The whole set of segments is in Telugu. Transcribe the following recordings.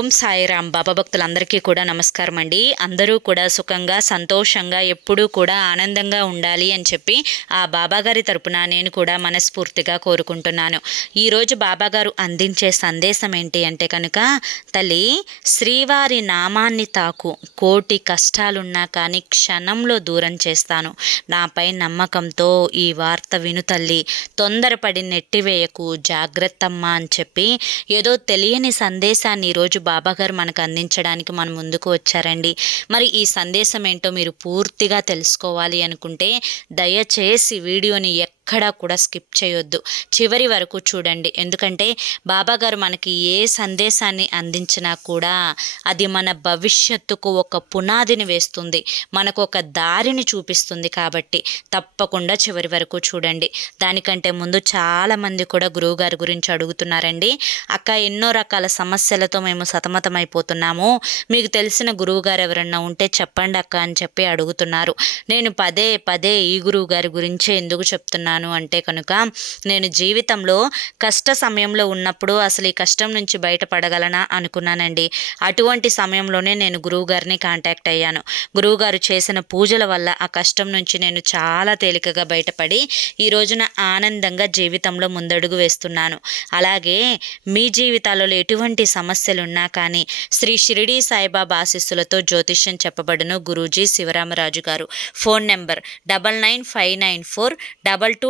ఓం సాయిరామ్. బాబా భక్తులందరికీ కూడా నమస్కారం అండి. అందరూ కూడా సుఖంగా సంతోషంగా ఎప్పుడూ కూడా ఆనందంగా ఉండాలి అని చెప్పి ఆ బాబాగారి తరపున నేను కూడా మనస్ఫూర్తిగా కోరుకుంటున్నాను. ఈరోజు బాబాగారు అందించే సందేశం ఏంటి అంటే కనుక తల్లి శ్రీవారి నామాన్ని తాకు. కోటి కష్టాలున్నా కానీ క్షణంలో దూరం చేస్తాను. నాపై నమ్మకంతో ఈ వార్త విను తల్లి. తొందరపడి నెట్టివేయకు. జాగ్రత్తమ్మా అని చెప్పి ఏదో తెలియని సందేశాన్ని ఈరోజు బాబాగారు మనకు అందించడానికి మన ముందుకు వచ్చారండి. మరి ఈ సందేశం ఏంటో మీరు పూర్తిగా తెలుసుకోవాలి అనుకుంటే దయచేసి వీడియోని ఎక్కడా కూడా స్కిప్ చేయొద్దు. చివరి వరకు చూడండి. ఎందుకంటే బాబాగారు మనకి ఏ సందేశాన్ని అందించినా కూడా అది మన భవిష్యత్తుకు ఒక పునాదిని వేస్తుంది. మనకు ఒక దారిని చూపిస్తుంది కాబట్టి తప్పకుండా చివరి వరకు చూడండి. దానికంటే ముందు చాలామంది కూడా గురువుగారి గురించి అడుగుతున్నారండి. అక్క ఎన్నో రకాల సమస్యలతో మేము సతమతమైపోతున్నాము. మీకు తెలిసిన గురువుగారు ఎవరన్నా ఉంటే చెప్పండి అక్క అని చెప్పి అడుగుతున్నారు. నేను పదే పదే ఈ గురువుగారి గురించే ఎందుకు చెప్తున్నాను? అంటే కనుక నేను జీవితంలో కష్ట సమయంలో ఉన్నప్పుడు అసలు ఈ కష్టం నుంచి బయటపడగలనా అనుకున్నానండి. అటువంటి సమయంలోనే నేను గురువుగారిని కాంటాక్ట్ అయ్యాను. గురువుగారు చేసిన పూజల వల్ల ఆ కష్టం నుంచి నేను చాలా తేలికగా బయటపడి ఈ రోజున ఆనందంగా జీవితంలో ముందడుగు వేస్తున్నాను. అలాగే మీ జీవితాలలో ఎటువంటి సమస్యలు ఉన్నా కానీ శ్రీ షిరిడి సాయిబాబా ఆశీస్సులతో జ్యోతిష్యం చెప్పబడును గురూజీ శివరామరాజు గారు. Phone number double nine five nine four double two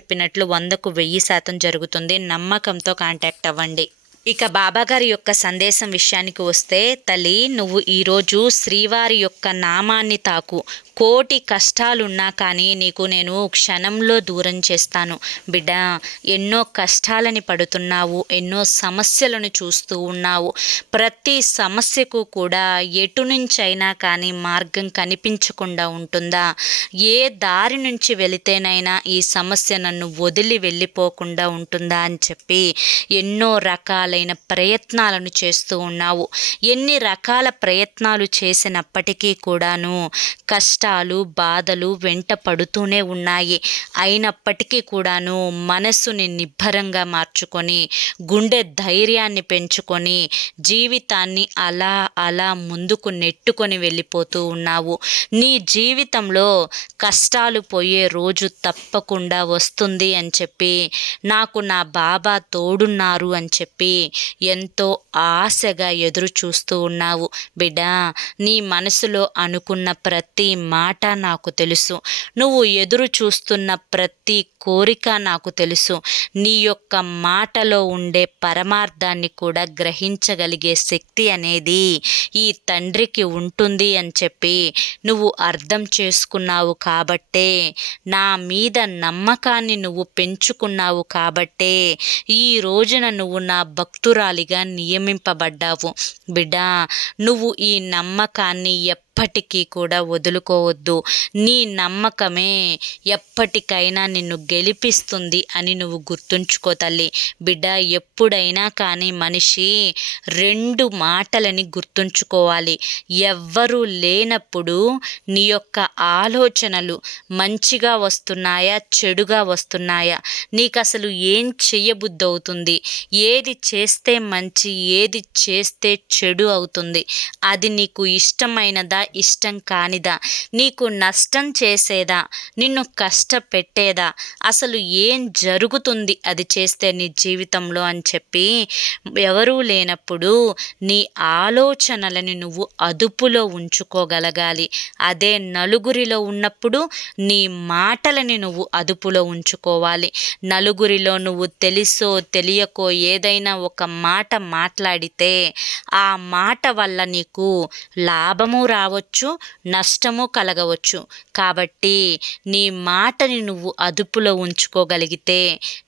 చెప్పినట్లు వందకు వెయ్యి శాతం జరుగుతుంది. నమ్మకంతో కాంటాక్ట్ అవ్వండి. ఇక బాబాగారి యొక్క సందేశం విషయానికి వస్తే తల్లి నువ్వు ఈరోజు శ్రీవారి యొక్క నామాన్ని తాకు. కోటి కష్టాలున్నా కానీ నీకు నేను క్షణంలో దూరం చేస్తాను. బిడ్డ ఎన్నో కష్టాలని పడుతున్నావు ఎన్నో సమస్యలను చూస్తూ ఉన్నావు. ప్రతి సమస్యకు కూడా ఎటు నుంచైనా కానీ మార్గం కనిపించకుండా ఉంటుందా? ఏ దారి నుంచి వెళితేనైనా ఈ సమస్య నన్ను వదిలి వెళ్ళిపోకుండా ఉంటుందా అని చెప్పి ఎన్నో రకాల రకాలైన ప్రయత్నాలను చేస్తూ ఉన్నావు. ఎన్ని రకాల ప్రయత్నాలు చేసినప్పటికీ కూడాను కష్టాలు బాధలు వెంట పడుతూనే ఉన్నాయి. అయినప్పటికీ కూడాను మనస్సుని నిబ్బరంగా మార్చుకొని గుండె ధైర్యాన్ని పెంచుకొని జీవితాన్ని అలా అలా ముందుకు నెట్టుకొని వెళ్ళిపోతూ ఉన్నావు. నీ జీవితంలో కష్టాలు పోయే రోజు తప్పకుండా వస్తుంది అని చెప్పి నాకు నా బాబా తోడున్నారు అని చెప్పి ఎంతో ఆశగా ఎదురు చూస్తూ ఉన్నావు. బిడ్డా నీ మనసులో అనుకున్న ప్రతి మాట నాకు తెలుసు. నువ్వు ఎదురు చూస్తున్న ప్రతి కోరిక నాకు తెలుసు. నీ యొక్క మాటలో ఉండే పరమార్థాన్ని కూడా గ్రహించగలిగే శక్తి అనేది ఈ తండ్రికి ఉంటుంది అని చెప్పి నువ్వు అర్థం చేసుకున్నావు కాబట్టే నా మీద నమ్మకాన్ని నువ్వు పెంచుకున్నావు కాబట్టే ఈ రోజున నువ్వు నా భక్ భక్తురాలిగా నియమింపబడ్డావు. బిడ్డా నువ్వు ఈ నమ్మకాన్ని ఎప్పటికీ కూడా వదులుకోవద్దు. నీ నమ్మకమే ఎప్పటికైనా నిన్ను గెలిపిస్తుంది అని నువ్వు గుర్తుంచుకో తల్లి. బిడ్డ ఎప్పుడైనా కానీ మనిషి రెండు మాటలని గుర్తుంచుకోవాలి. ఎవ్వరూ లేనప్పుడు నీ యొక్క ఆలోచనలు మంచిగా వస్తున్నాయా చెడుగా వస్తున్నాయా? నీకు అసలు ఏం చెయ్యబుద్ధి అవుతుంది ఏది చేస్తే మంచి ఏది చేస్తే చెడు అవుతుంది. అది నీకు ఇష్టమైనదా ఇష్టం కానిదా? నీకు నష్టం చేసేదా? నిన్ను కష్టపెట్టేదా? అసలు ఏం జరుగుతుంది అది చేస్తే నీ జీవితంలో అని చెప్పి ఎవరూ లేనప్పుడు నీ ఆలోచనలని నువ్వు అదుపులో ఉంచుకోగలగాలి. అదే నలుగురిలో ఉన్నప్పుడు నీ మాటలని నువ్వు అదుపులో ఉంచుకోవాలి. నలుగురిలో నువ్వు తెలుసో తెలియకో ఏదైనా ఒక మాట మాట్లాడితే ఆ మాట వల్ల నీకు లాభము రావచ్చు నష్టము కలగవచ్చు. కాబట్టి నీ మాటని నువ్వు అదుపులో ఉంచుకోగలిగితే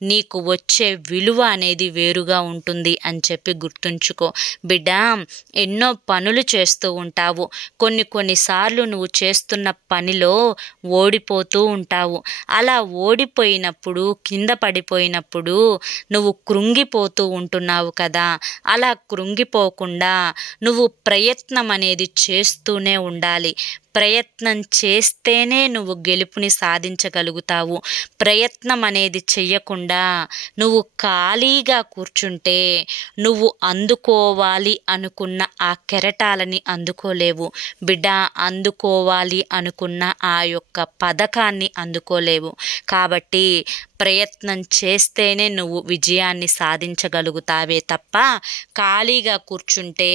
నీకు వచ్చే విలువ అనేది వేరుగా ఉంటుంది అని చెప్పి గుర్తుంచుకో. బిడ్డ ఎన్నో పనులు చేస్తూ ఉంటావు. కొన్ని కొన్నిసార్లు నువ్వు చేస్తున్న పనిలో ఓడిపోతూ ఉంటావు. అలా ఓడిపోయినప్పుడు కింద పడిపోయినప్పుడు నువ్వు కృంగిపోతూ ఉంటున్నావు. కదా. అలా కృంగిపోకుండా నువ్వు ప్రయత్నం అనేది చేస్తూనే ఉండాలి. ప్రయత్నం చేస్తేనే నువ్వు గెలుపుని సాధించగలుగుతావు. ప్రయత్నం అనేది చెయ్యకుండా నువ్వు ఖాళీగా కూర్చుంటే నువ్వు అందుకోవాలి అనుకున్న ఆ కెరటాలని అందుకోలేవు. బిడ్డ అందుకోవాలి అనుకున్న ఆ యొక్క పథకాన్ని అందుకోలేవు. కాబట్టి ప్రయత్నం చేస్తేనే నువ్వు విజయాన్ని సాధించగలుగుతావే తప్ప ఖాళీగా కూర్చుంటే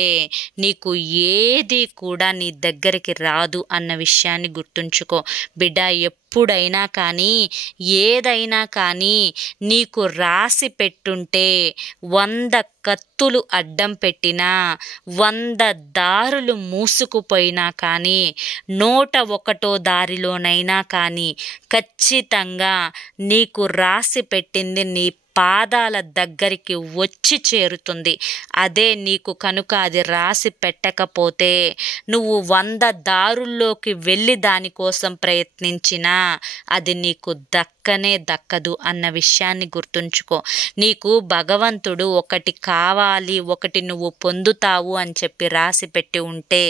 నీకు ఏది కూడా నీ దగ్గరికి రాదు. అన్న విషయాన్ని గుర్తుంచుకో. బిడ్డ ఎప్పుడైనా కానీ ఏదైనా కానీ నీకు రాసి పెట్టుంటే వంద కత్తులు అడ్డం పెట్టినా వంద దారులు మూసుకుపోయినా కానీ నూట ఒకటో దారిలోనైనా కానీ ఖచ్చితంగా నీకు రాసి పెట్టింది నీ పాదాల దగ్గరికి వచ్చి చేరుతుంది. అదే నీకు కనుక అది రాసి పెట్టకపోతే నువ్వు వంద దారుల్లోకి వెళ్ళి దానికోసం ప్రయత్నించినా అది నీకు దక్కనే దక్కదు అన్న విషయాన్ని గుర్తుంచుకో. నీకు భగవంతుడు ఒకటి కావాలి ఒకటి నువ్వు పొందుతావు అని చెప్పి రాసి పెట్టి ఉంటే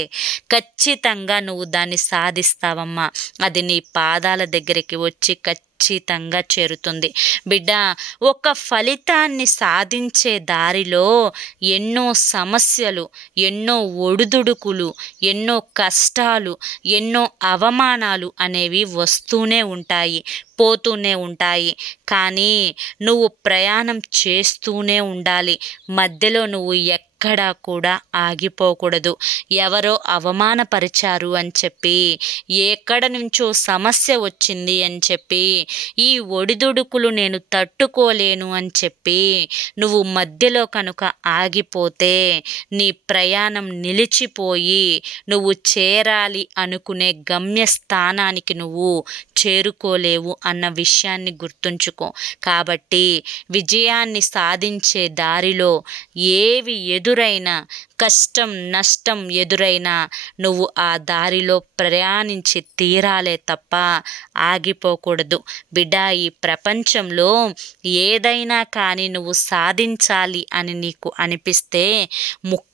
ఖచ్చితంగా నువ్వు దాన్ని సాధిస్తావమ్మా. అది నీ పాదాల దగ్గరికి వచ్చి ఖచ్చితంగా ఖచ్చితంగా చేరుతుంది. బిడ్డ ఒక ఫలితాన్ని సాధించే దారిలో ఎన్నో సమస్యలు ఎన్నో ఒడిదుడుకులు ఎన్నో కష్టాలు ఎన్నో అవమానాలు అనేవి వస్తూనే ఉంటాయి. పోతూనే ఉంటాయి. కానీ నువ్వు ప్రయాణం చేస్తూనే ఉండాలి. మధ్యలో నువ్వు ఎక్కడా కూడా ఆగిపోకూడదు. ఎవరో అవమానపరిచారు అని చెప్పి ఎక్కడ నుంచో సమస్య వచ్చింది అని చెప్పి ఈ ఒడిదుడుకులు నేను తట్టుకోలేను అని చెప్పి నువ్వు మధ్యలో కనుక ఆగిపోతే నీ ప్రయాణం నిలిచిపోయి నువ్వు చేరాలి అనుకునే గమ్యస్థానానికి నువ్వు చేరుకోలేవు అన్న విషయాన్ని గుర్తుంచుకో. కాబట్టి విజయాన్ని సాధించే దారిలో ఏవి ఎదురైనా కష్టం నష్టం ఎదురైనా నువ్వు ఆ దారిలో ప్రయాణించి తీరాలే తప్ప ఆగిపోకూడదు. బిడ్డ ఈ ప్రపంచంలో ఏదైనా కానీ నువ్వు సాధించాలి అని నీకు అనిపిస్తే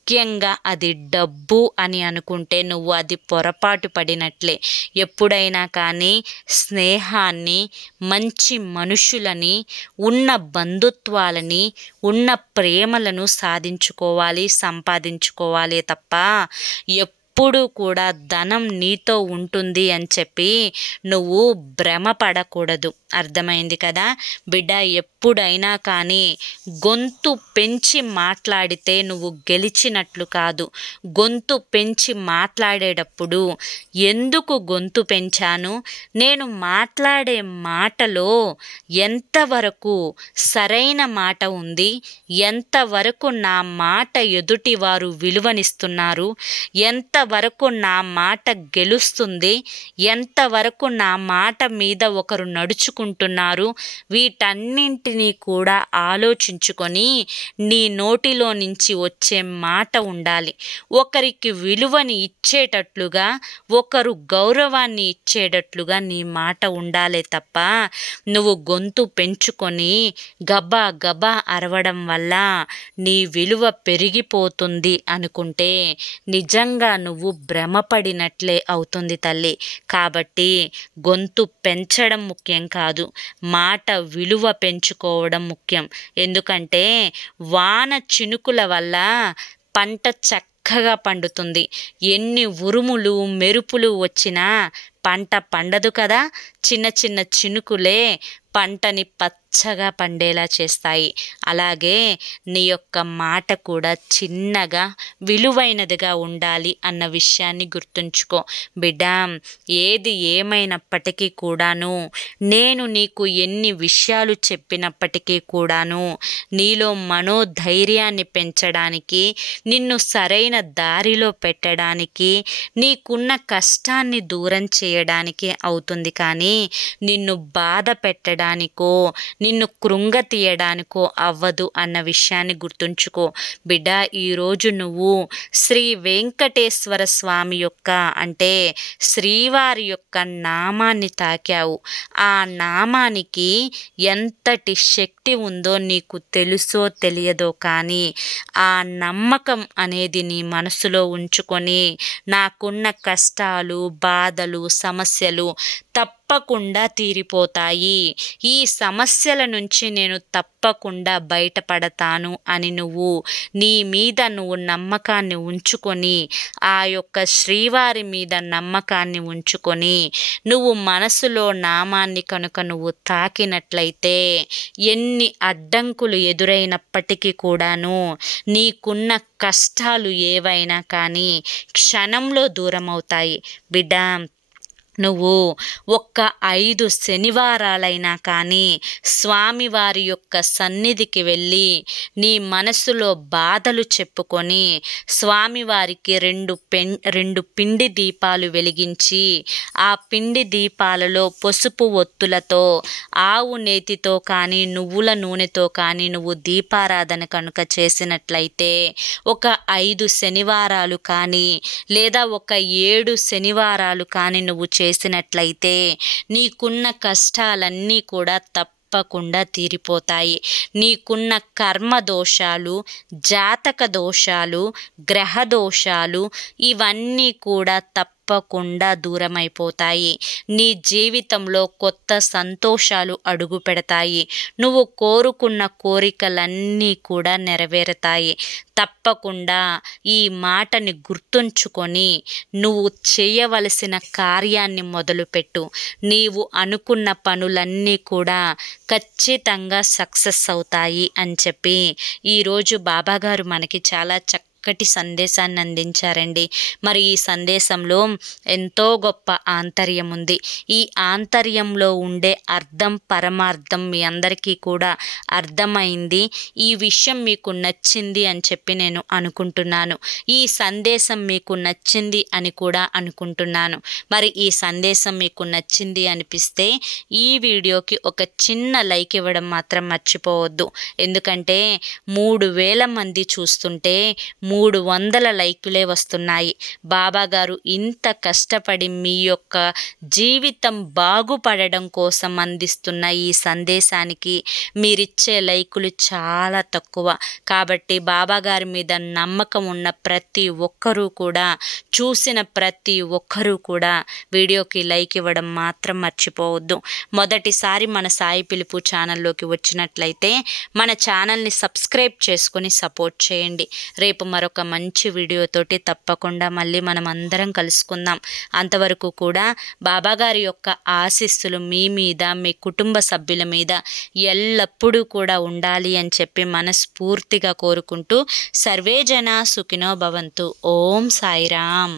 ముఖ్యంగా అది డబ్బు అని అనుకుంటే నువ్వు అది పొరపాటు పడినట్లే. ఎప్పుడైనా కానీ స్నేహాన్ని మంచి మనుషులని ఉన్న బంధుత్వాలని ఉన్న ప్రేమలను సాధించుకోవాలి సంపాదించుకోవాలి తప్ప ఎప్పుడు కూడా ధనం నీతో ఉంటుంది అని చెప్పి నువ్వు భ్రమపడకూడదు. అర్థమైంది కదా? బిడ్డ ఎప్పుడైనా కానీ గొంతు పెంచి మాట్లాడితే నువ్వు గెలిచినట్లు కాదు. గొంతు పెంచి మాట్లాడేటప్పుడు ఎందుకు గొంతు పెంచాను? నేను మాట్లాడే మాటలో ఎంతవరకు సరైన మాట ఉంది? ఎంతవరకు నా మాట ఎదుటివారు విలువనిస్తున్నారు? ఎంత ఎంతవరకు నా మాట గెలుస్తుంది? ఎంతవరకు నా మాట మీద ఒకరు నడుచుకుంటున్నారు? వీటన్నింటినీ కూడా ఆలోచించుకొని నీ నోటిలో నుంచి వచ్చే మాట ఉండాలి. ఒకరికి విలువని ఇచ్చేటట్లుగా ఒకరు గౌరవాన్ని ఇచ్చేటట్లుగా నీ మాట ఉండాలే తప్ప నువ్వు గొంతు పెంచుకొని గబా గబా అరవడం వల్ల నీ విలువ పెరిగిపోతుంది అనుకుంటే నిజంగా నువ్వు నువ్వు భ్రమపడినట్లే అవుతుంది తల్లి. కాబట్టి గొంతు పెంచడం ముఖ్యం కాదు. మాట విలువ పెంచుకోవడం ముఖ్యం. ఎందుకంటే వాన చినుకుల వల్ల పంట చక్కగా పండుతుంది. ఎన్ని ఉరుములు మెరుపులు వచ్చినా పంట పండదు కదా. చిన్న చిన్న చినుకులే పంటని పచ్చ పచ్చగా పండేలా చేస్తాయి. అలాగే నీ యొక్క మాట కూడా చిన్నగా విలువైనదిగా ఉండాలి అన్న విషయాన్ని గుర్తుంచుకో. బిడ్డ ఏది ఏమైనప్పటికీ కూడాను నేను నీకు ఎన్ని విషయాలు చెప్పినప్పటికీ కూడాను నీలో మనోధైర్యాన్ని పెంచడానికి నిన్ను సరైన దారిలో పెట్టడానికి నీకున్న కష్టాన్ని దూరం చేయడానికి అవుతుంది. కానీ నిన్ను బాధ పెట్టడానికో నిన్ను కృంగ తీయడానికో అవ్వదు అన్న విషయాన్ని గుర్తుంచుకో. బిడ్డ ఈరోజు నువ్వు శ్రీ వెంకటేశ్వర స్వామి యొక్క అంటే శ్రీవారి యొక్క నామాన్ని తాకావు. ఆ నామానికి ఎంతటి శక్తి ఉందో నీకు తెలుసో తెలియదో కానీ ఆ నమ్మకం అనేది నీ మనసులో ఉంచుకొని నాకున్న కష్టాలు బాధలు సమస్యలు తప్పకుండా తీరిపోతాయి. ఈ సమస్యల నుంచి నేను తప్పకుండా బయటపడతాను అని నువ్వు నీ మీద నువ్వు నమ్మకాన్ని ఉంచుకొని ఆ యొక్క శ్రీవారి మీద నమ్మకాన్ని ఉంచుకొని నువ్వు మనసులో నామాన్ని కనుక నువ్వు తాకినట్లయితే ఎన్ని అడ్డంకులు ఎదురైనప్పటికీ కూడాను నీకున్న కష్టాలు ఏవైనా కానీ క్షణంలో దూరం అవుతాయి బిడ్డ నువ్వు ఒక్క ఐదు శనివారాలైనా కానీ స్వామివారి యొక్క సన్నిధికి వెళ్ళి నీ మనసులో బాధలు చెప్పుకొని స్వామివారికి రెండు పెన్ రెండు పిండి దీపాలు వెలిగించి ఆ పిండి దీపాలలో పసుపు ఒత్తులతో ఆవు నేతితో కానీ నువ్వుల నూనెతో కానీ నువ్వు దీపారాధన కనుక చేసినట్లయితే ఒక ఐదు శనివారాలు కానీ లేదా ఒక ఏడు శనివారాలు కానీ నువ్వు చేసినట్లయితే నీకున్న కష్టాలన్నీ కూడా తప్ప తప్పకుండా తీరిపోతాయి. నీకున్న కర్మ దోషాలు జాతక దోషాలు గ్రహ దోషాలు ఇవన్నీ కూడా తప్ప తప్పకుండా దూరమైపోతాయి. నీ జీవితంలో కొత్త సంతోషాలు అడుగు పెడతాయి. నువ్వు కోరుకున్న కోరికలన్నీ కూడా నెరవేరుతాయి. తప్పకుండా ఈ మాటని గుర్తుంచుకొని నువ్వు చేయవలసిన కార్యాన్ని మొదలుపెట్టు. నీవు అనుకున్న పనులన్నీ కూడా ఖచ్చితంగా సక్సెస్ అవుతాయి అని చెప్పి ఈరోజు బాబాగారు మనకి చాలా చక్క చక్కటి సందేశాన్ని అందించారండి. మరి ఈ సందేశంలో ఎంతో గొప్ప ఆంతర్యం ఉంది. ఈ ఆంతర్యంలో ఉండే అర్థం పరమార్థం మీ అందరికీ కూడా అర్థమైంది. ఈ విషయం మీకు నచ్చింది అని చెప్పి నేను అనుకుంటున్నాను. ఈ సందేశం మీకు నచ్చింది అని కూడా అనుకుంటున్నాను. మరి ఈ సందేశం మీకు నచ్చింది అనిపిస్తే ఈ వీడియోకి ఒక చిన్న లైక్ ఇవ్వడం మాత్రం మర్చిపోవద్దు. ఎందుకంటే మూడు వేల మంది చూస్తుంటే మూడు వందల లైకులే వస్తున్నాయి. బాబాగారు ఇంత కష్టపడి మీ యొక్క జీవితం బాగుపడడం కోసం అందిస్తున్న ఈ సందేశానికి మీరిచ్చే లైకులు చాలా తక్కువ. కాబట్టి బాబాగారి మీద నమ్మకం ఉన్న ప్రతి ఒక్కరూ కూడా చూసిన ప్రతి ఒక్కరూ కూడా వీడియోకి లైక్ ఇవ్వడం మాత్రం మర్చిపోవద్దు. మొదటిసారి మన సాయి పిలుపు ఛానల్లోకి వచ్చినట్లయితే మన ఛానల్ని సబ్స్క్రైబ్ చేసుకొని సపోర్ట్ చేయండి. రేపు మరో మరొక మంచి వీడియోతోటి తప్పకుండా మళ్ళీ మనం అందరం కలుసుకుందాం. అంతవరకు కూడా బాబాగారి యొక్క ఆశీస్సులు మీ మీద మీ కుటుంబ సభ్యుల మీద ఎల్లప్పుడూ కూడా ఉండాలి అని చెప్పి మనస్ఫూర్తిగా కోరుకుంటూ సర్వేజన సుఖినో భవంతు. ఓం సాయిరామ్.